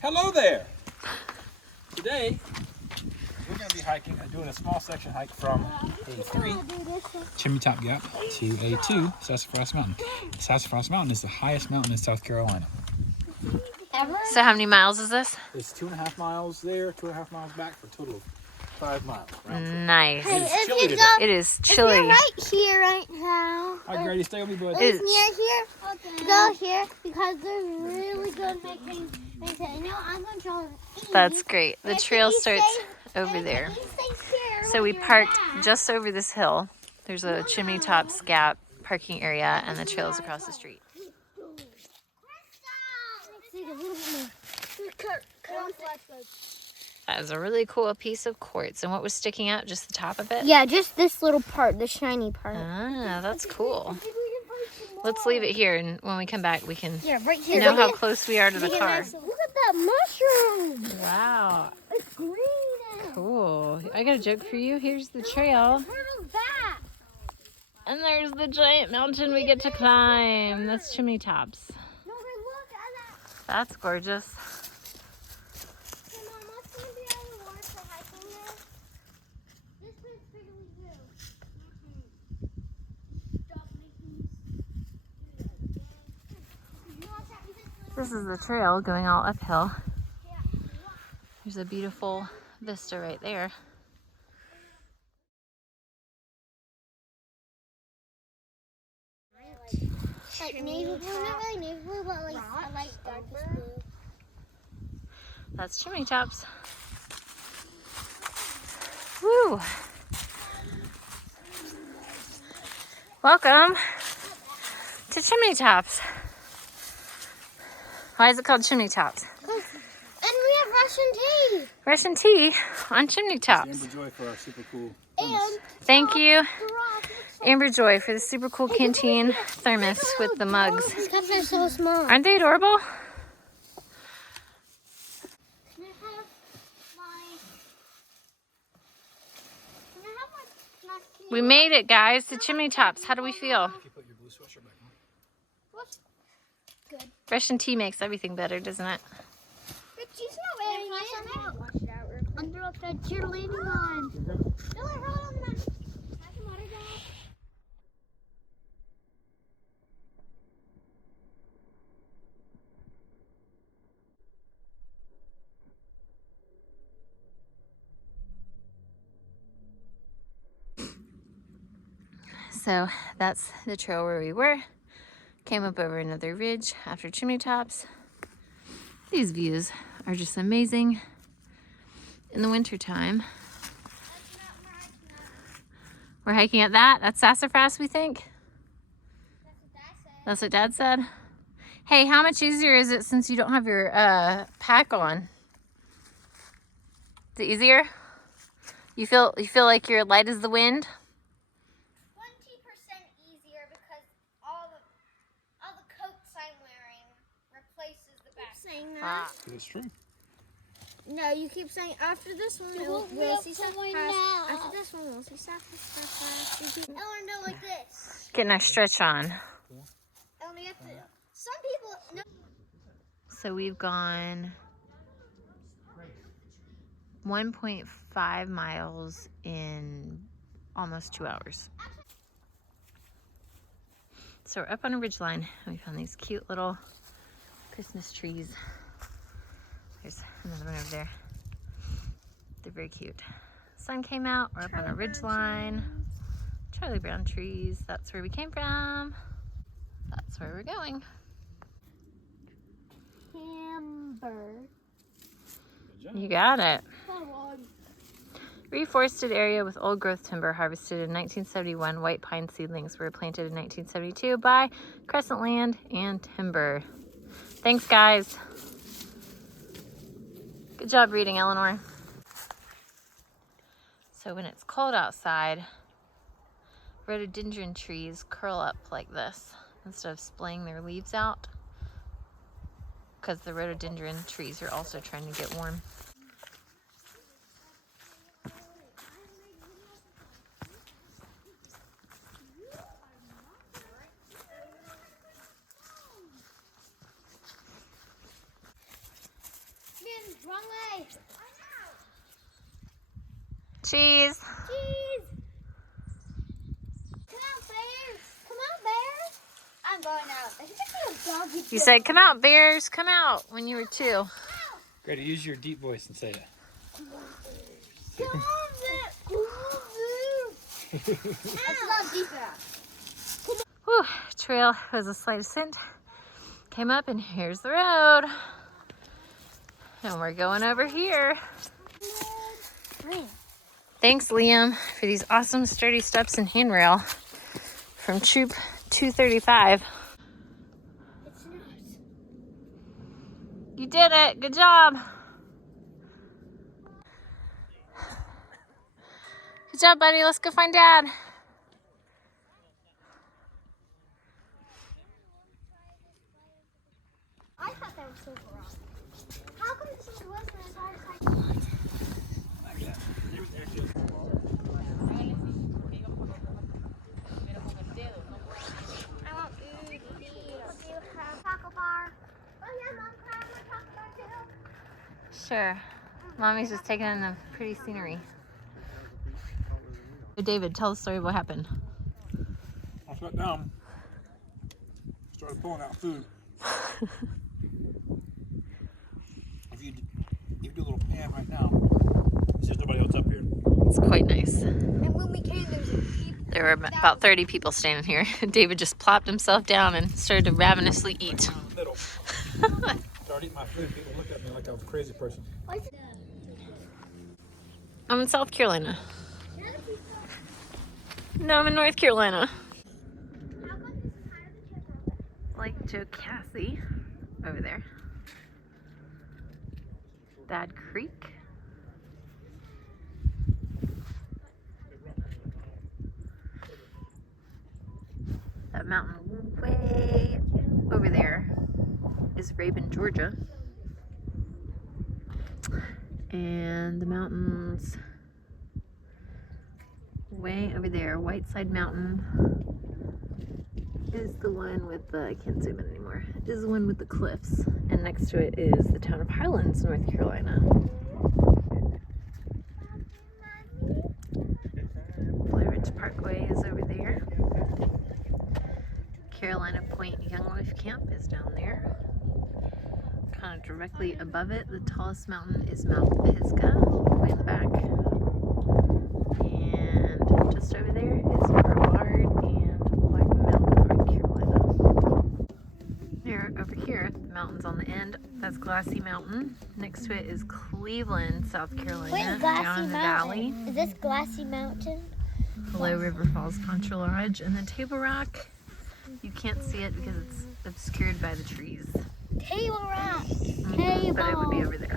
Hello there! Today, we're going to be doing a small section hike from A3, Chimneytop Gap, to A2, Sassafras Mountain. Sassafras Mountain is the highest mountain in South Carolina. So how many miles is this? It's 2.5 miles there, 2.5 miles back, for a total of 5 miles. Nice. It is chilly today. It is chilly. If you're right here right now. Hi, Grady, stay with me, bud. It's near here. Okay. Go here because they're really good making. I'm going to show them. That's great. The trail starts over there. So we parked just over this hill. There's a Chimneytop Gap parking area, and the trail is across the street. That is a really cool piece of quartz. And what was sticking out? Just the top of it? Yeah, just this little part, the shiny part. Ah, that's cool. Let's leave it here, and when we come back, we can right here. know how close we are to the car. Look at that mushroom. Wow. It's green. Cool. I got a joke for you. Here's the trail. Where's that? And there's the giant mountain we get to climb. That's Chimneytops. No, look at that. That's gorgeous. Hey, Mom, what's going to be on the water for hiking there? This is pretty good. Stop making This is the trail going all uphill. There's a beautiful vista right there. Like navy blue, not really navy blue, but like a light darkish blue. That's Chimneytops. Woo! Welcome to Chimneytops. Why is it called Chimneytops? And we have Russian tea. Russian tea on Chimneytops. Amber Joy for our super cool And Thank you, the rock. Amber Joy, for the super cool canteen thermos with the mugs. These cups are so small. Aren't they adorable? Can I have my We made it, guys, to Chimneytops. How do we feel? If you put your blue sweatshirt back on. Good. Russian tea makes everything better, doesn't it? But she's not wearing it. Under up that you're leaning on. No, I hold on that. Have some water, Dad. So that's the trail where we were. Came up over another ridge after Chimneytops. These views are just amazing in the wintertime. We're hiking at that. That's Sassafras, we think? That's what Dad said. Hey, how much easier is it since you don't have your pack on? Is it easier? You feel like you're light as the wind? 20% easier because all the coats I'm wearing replaces the back. Saying that? It's true. No, you keep saying after this one we'll see Sassafras. After this one we'll see Sassafras. Ellen, no, like this. Get a nice stretch on. Ellen, you have to. Some people. No. So we've gone 1.5 miles in almost 2 hours. So we're up on a ridgeline and we found these cute little Christmas trees. There's another one over there. They're very cute. Sun came out, we're up on a ridgeline. Charlie Brown trees, that's where we came from. That's where we're going. Amber. You got it. Reforested area with old growth timber harvested in 1971. White pine seedlings were planted in 1972 by Crescent Land and Timber. Thanks, guys. Good job reading, Eleanor. So when it's cold outside, rhododendron trees curl up like this instead of splaying their leaves out, because the rhododendron trees are also trying to get warm. Wrong way. Cheese. Cheese. Come out, bears. Come out, bears. I'm going out. I think it's like a doggy. You said, "Come out, bears, come out," when you were 2. Greta, use your deep voice and say it. Come on, bears. Come on, bears. That's not deep enough. Whew, trail was a slight ascent. Came up and here's the road. And we're going over here. Thanks, Liam, for these awesome sturdy steps and handrail from Troop 235. It's not. You did it. Good job. Good job, buddy. Let's go find Dad. I thought that was super wrong. How come this is worse than as hard as I thought? I want food. Do you have taco bar? Oh yeah, Mom, can I have a taco bar too? Sure. Mommy's just taking in the pretty scenery. David, tell the story of what happened. I sat down, started pulling out food. If you do a little pan right now, there's nobody else up here. It's quite nice. And when we came, there was people. There were about 30 people standing here. David just plopped himself down and started to ravenously eat. In the middle. Started eating my food. People looked at me like I was a crazy person. I'm in South Carolina. No, I'm in North Carolina. Lake Jocassee over there. Bad Creek. That mountain way over there is Rabun, Georgia. And the mountains way over there, Whiteside Mountain, is the one with the, I can't zoom in anymore, is the one with the cliffs. And next to it is the town of Highlands, North Carolina. Blue Ridge Parkway is over there. Carolina Point Young Life Camp is down there. Kind of directly above it, the tallest mountain is Mount Pisgah, way in the back. And just over there is Brevard and Black Mountain, North Carolina. There, over here, the mountain's on the end. That's Glassy Mountain. Next to it is Cleveland, South Carolina, Wait, down Glassy in the Mountain. valley. Is this Glassy Mountain? Below River Falls Contra Lodge. And then Table Rock, you can't see it because it's obscured by the trees. Table Rock. But it would be over there.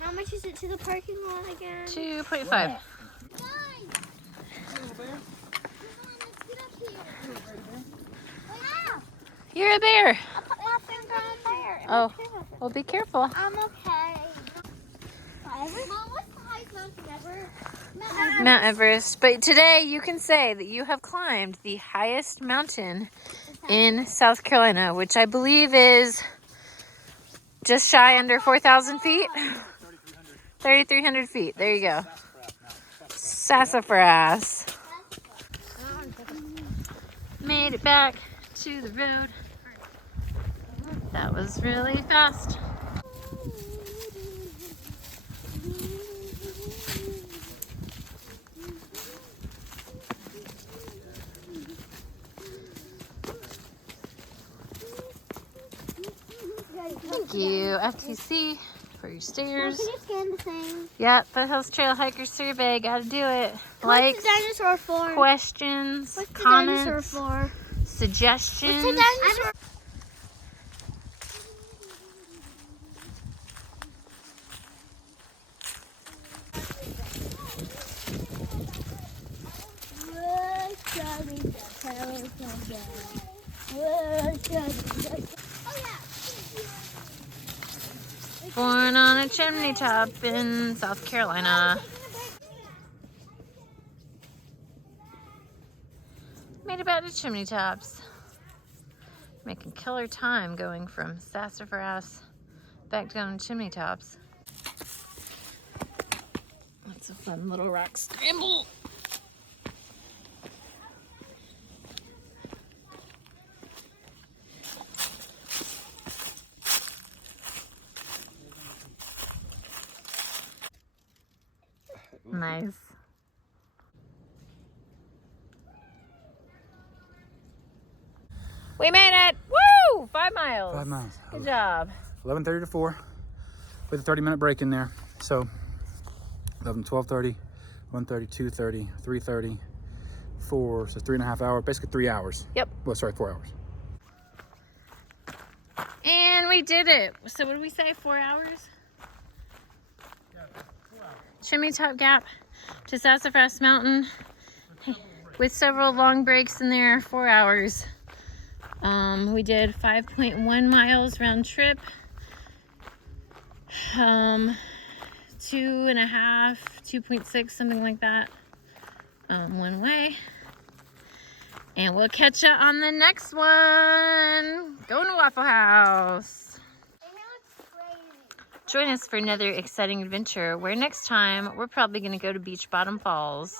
How much is it to the parking lot again? 2.5. Guys! You're a bear. I'll put my finger on there. Oh, well, be careful. I'm okay. Mom, what's the highest mountain ever? Mount Everest. But today you can say that you have climbed the highest mountain in South Carolina, which I believe is just shy under 4,000 feet. 3,300 feet. There you go. Sassafras. Made it back to the road. That was really fast. Thank you, FTC, for your stairs. Can you scan the thing? Yeah, Foothills Trail Hiker Survey. Gotta do it. What's Likes, the dinosaur for? questions, What's the comments, dinosaur for? suggestions. What's the dinosaur? born on a chimney top in South Carolina. Made it back to chimney tops. Making killer time going from Sassafras back down to chimney tops. That's a fun little rock scramble. Nice. We made it! Woo! 5 miles. 5 miles. Good job. 11:30 to 4 with a 30-minute break in there. So 11, 12:30, 1:30, 2:30, 3:30, 4, so 3.5 hours, basically 3 hours. Yep. Well, sorry, 4 hours. And we did it. So what did we say, 4 hours? Yeah, 4 hours. Chimneytop Gap to Sassafras Mountain with several long breaks in there, 4 hours. We did 5.1 miles round trip, 2.5, 2.6, something like that, one way. And we'll catch you on the next one. Going to Waffle House. Join us for another exciting adventure where next time we're probably going to go to Beach Bottom Falls.